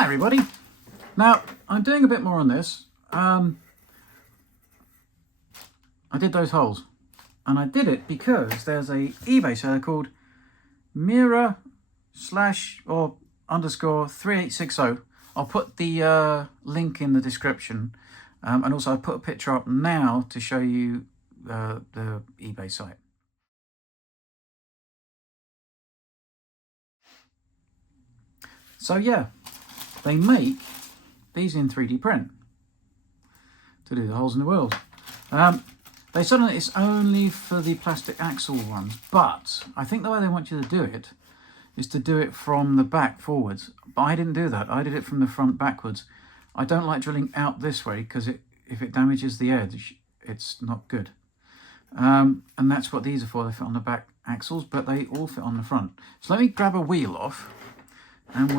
Hi everybody. Now I'm doing a bit more on this. I did those holes and I did it because there's a eBay seller called Mira/_3860. I'll put the link in the description, and also I put a picture up now to show you the eBay site. So yeah, they make these in 3D print to do the holes in the wheels. They said it's only for the plastic axle ones, but I think the way they want you to do it is to do it from the back forwards. But I didn't do that. I did it from the front backwards. I don't like drilling out this way because if it damages the edge, it's not good. And that's what these are for. They fit on the back axles, but they all fit on the front. So let me grab a wheel off and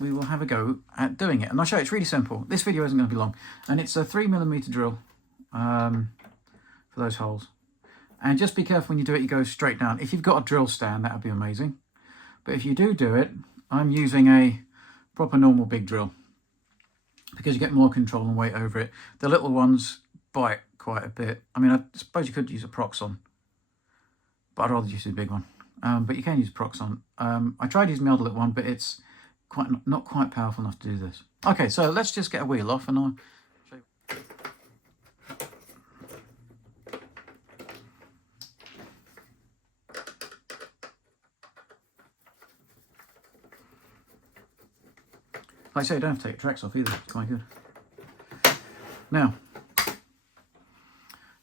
we will have a go at doing it. And I'll show you, it's really simple. This video isn't going to be long. And it's a 3mm drill for those holes. And just be careful when you do it, you go straight down. If you've got a drill stand, that would be amazing. But if you do it, I'm using a proper normal big drill because you get more control and weight over it. The little ones bite quite a bit. I mean, I suppose you could use a Proxon, but I'd rather use the big one. But you can use Proxon. I tried using the other little one, but it's not quite powerful enough to do this. Okay, so let's just get a wheel off and I'll show you. Like I say, you don't have to take your tracks off either. It's quite good. Now,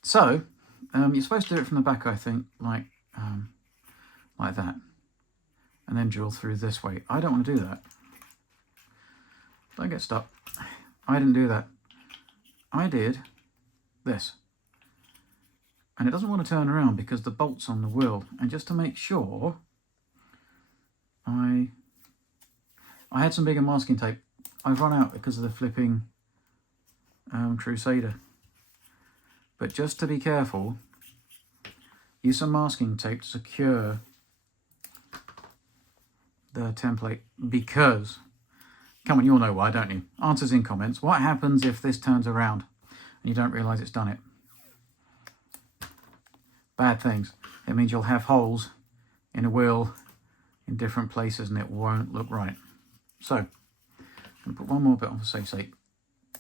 so you're supposed to do it from the back, I think, like that, and then drill through this way. I don't want to do that. Don't get stuck. I didn't do that. I did this, and it doesn't want to turn around because the bolt's on the wheel. And just to make sure, I had some bigger masking tape. I've run out because of the flipping Crusader. But just to be careful, use some masking tape to secure the template, because, come on, you all know why, don't you? Answers in comments. What happens if this turns around and you don't realise it's done it? Bad things. It means you'll have holes in a wheel in different places and it won't look right. So, I'm going to put one more bit on for safe sake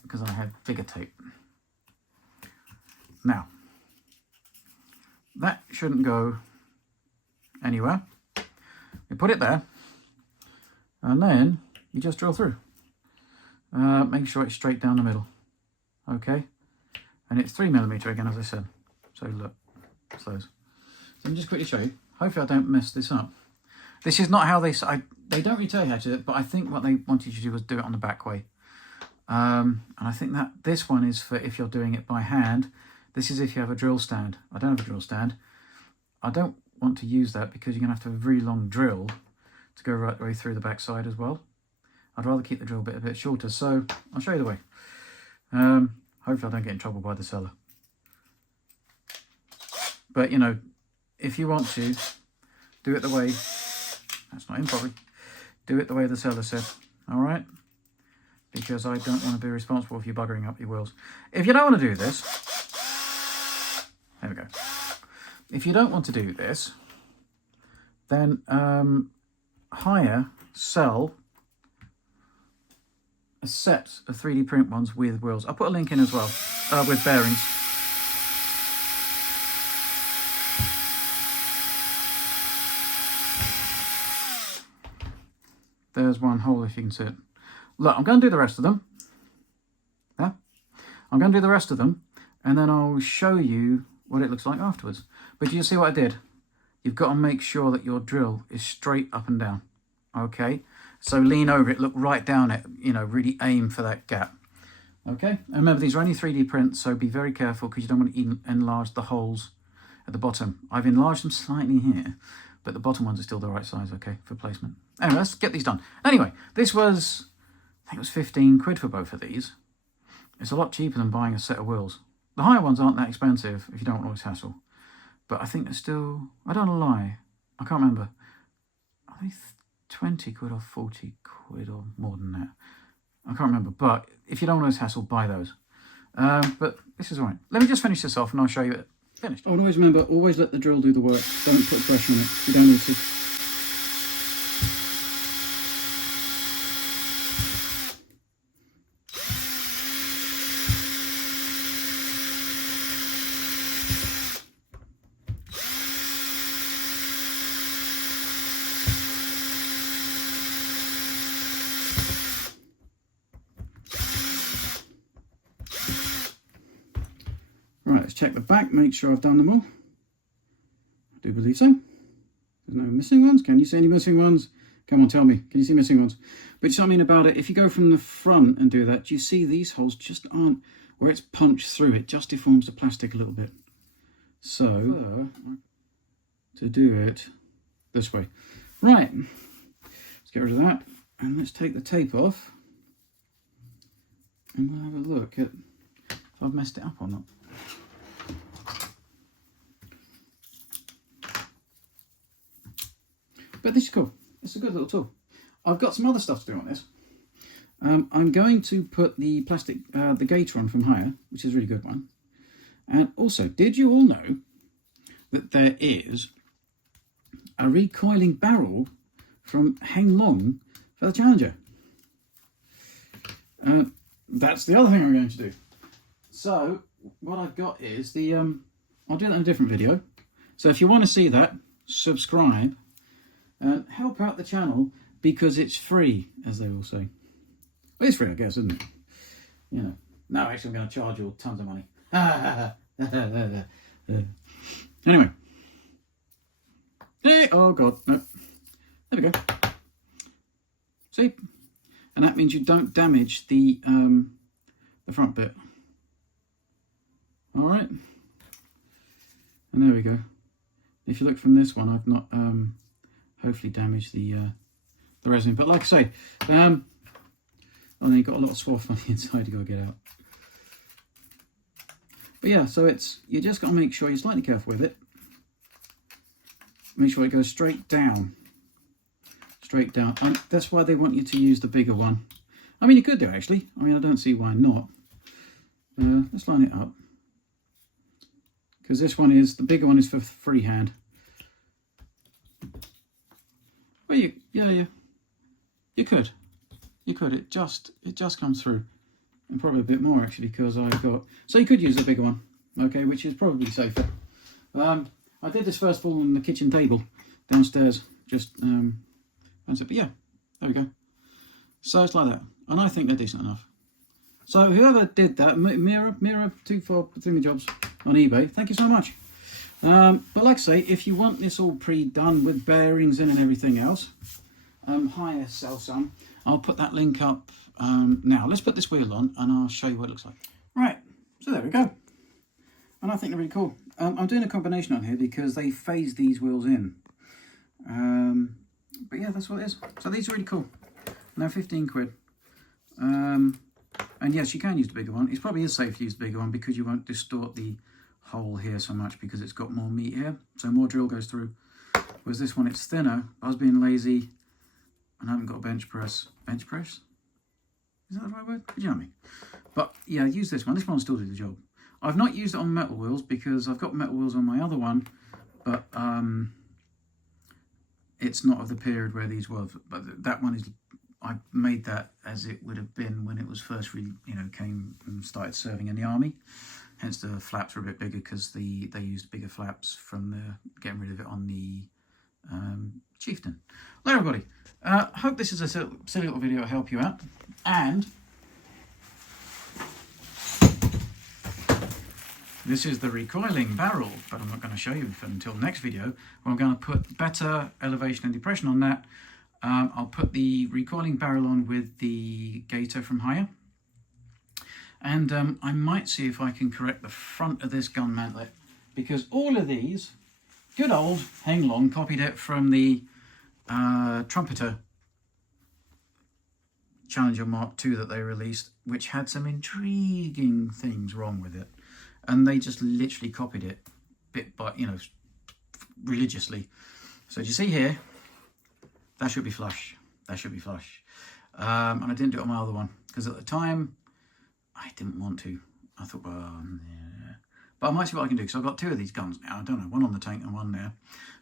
because I have bigger tape. Now, that shouldn't go anywhere. You put it there, and then you just drill through. Make sure it's straight down the middle. Okay, and it's 3mm again, as I said. So look, it's those. So let me just quickly show you. Hopefully I don't mess this up. This is not how they don't really tell you how to do it, but I think what they wanted you to do was do it on the back way. And I think that this one is for if you're doing it by hand. This is if you have a drill stand. I don't have a drill stand. I don't want to use that because you're going to have to have a very long drill to go right the way through the back side as well. I'd rather keep the drill bit a bit shorter, so I'll show you the way. Hopefully I don't get in trouble by the seller. But, you know, if you want to, do it the way... That's not in properly. Do it the way the seller said, all right? Because I don't want to be responsible if you're buggering up your wheels. If you don't want to do this... There we go. If you don't want to do this, then Haya sell a set of 3D print ones with wheels. I'll put a link in as well, with bearings. There's one hole if you can see it. Look, I'm going to do the rest of them. Yeah? I'm going to do the rest of them, and then I'll show you what it looks like afterwards. But you see what I did? You've got to make sure that your drill is straight up and down. Okay? So lean over it, look right down it, you know, really aim for that gap. Okay? And remember, these are only 3D prints, so be very careful because you don't want to enlarge the holes at the bottom. I've enlarged them slightly here, but the bottom ones are still the right size, okay, for placement. Anyway, let's get these done. Anyway, this was, I think it was 15 quid for both of these. It's a lot cheaper than buying a set of wheels. The higher ones aren't that expensive if you don't want all this hassle. But I think they're still, I don't want to lie, I can't remember. Are they 20 quid or 40 quid or more than that. I can't remember, but if you don't want those hassle, buy those. But this is all right. Let me just finish this off and I'll show you it finished. Oh, and always remember, always let the drill do the work. Don't put pressure on it. You don't need to. Right, let's check the back, make sure I've done them all. I do believe so. There's no missing ones. Can you see any missing ones? Come on, tell me. Can you see missing ones? But something about it, if you go from the front and do that, you see these holes just aren't, where it's punched through, it just deforms the plastic a little bit. So, to do it this way. Right, let's get rid of that. And let's take the tape off. And we'll have a look at if I've messed it up or not. But this is cool. It's a good little tool. I've got some other stuff to do on this. I'm going to put the plastic, the gator on from Haya, which is a really good one. And also, did you all know that there is a recoiling barrel from Heng for the Challenger? That's the other thing I'm going to do. So, what I've got is the, I'll do that in a different video. So if you want to see that, subscribe. Help out the channel because it's free, as they all say. Well, it's free, I guess, isn't it? You know. No, actually, I'm going to charge you all tons of money. Anyway. Hey, oh, God. No. There we go. See? And that means you don't damage the front bit. All right. And there we go. If you look from this one, I've not... hopefully damage the resin, but like I say, oh, then you've got a lot of swath on the inside you got to get out. But yeah, so you just got to make sure you're slightly careful with it. Make sure it goes straight down, and that's why they want you to use the bigger one. I mean, you could do actually. I mean, I don't see why not. Let's line it up because this one is the bigger one is for freehand. Well, you could. It just comes through, and probably a bit more actually because I've got. So you could use the bigger one, okay, which is probably safer. I did this first of all on the kitchen table downstairs, just but yeah, there we go. So it's like that, and I think they're decent enough. So whoever did that, Mira 24 jobs on eBay, thank you so much. But like I say, if you want this all pre-done with bearings in and everything else, Haya sells some. I'll put that link up now. Let's put this wheel on and I'll show you what it looks like. Right, so there we go. And I think they're really cool. I'm doing a combination on here because they phase these wheels in. But yeah, that's what it is. So these are really cool. Now 15 quid. And yes, you can use the bigger one. It probably is safe to use the bigger one because you won't distort the hole here so much because it's got more meat here, so more drill goes through. Whereas this one, it's thinner. I was being lazy and I haven't got a bench press. Bench press? Is that the right word? You know what I mean? But yeah, use this one. This one will still do the job. I've not used it on metal wheels because I've got metal wheels on my other one, but it's not of the period where these were. But that one is, I made that as it would have been when it was first really, came and started serving in the army. Hence the flaps are a bit bigger because they used bigger flaps from the getting rid of it on the Chieftain. Hello everybody. Hope this is a silly little video to help you out. And this is the recoiling barrel, but I'm not going to show you until the next video. I'm going to put better elevation and depression on that. I'll put the recoiling barrel on with the gator from Haya. And I might see if I can correct the front of this gun mantlet because all of these, good old Heng copied it from the Trumpeter Challenger Mark II that they released, which had some intriguing things wrong with it. And they just literally copied it bit by, religiously. So as you see here, That should be flush. That should be flush. And I didn't do it on my other one because at the time I didn't want to. I thought, well, yeah. But I might see what I can do because I've got 2 of these guns now. I don't know, one on the tank and one there.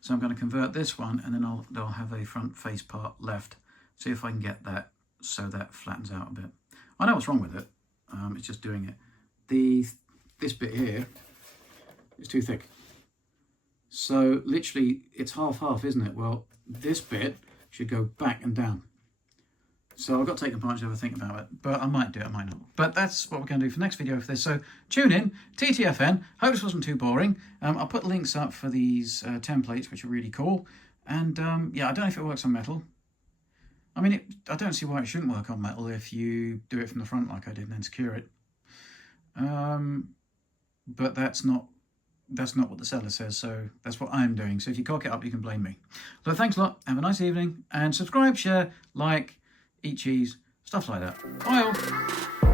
So I'm going to convert this one, and then I'll have a front face part left. See if I can get that so that flattens out a bit. I know what's wrong with it. It's just doing it. This bit here is too thick. So literally it's half, isn't it? Well, this bit should go back and down. So I've got to take a bunch of a think about it, but I might do it, I might not. But that's what we're going to do for the next video for this. So tune in, TTFN. Hope this wasn't too boring. I'll put links up for these templates, which are really cool. And yeah, I don't know if it works on metal. I mean, I don't see why it shouldn't work on metal if you do it from the front like I did and then secure it. But that's not what the seller says, so that's what I'm doing. So if you cock it up, you can blame me. So thanks a lot, have a nice evening, and subscribe, share, like, eat cheese, stuff like that. Bye all.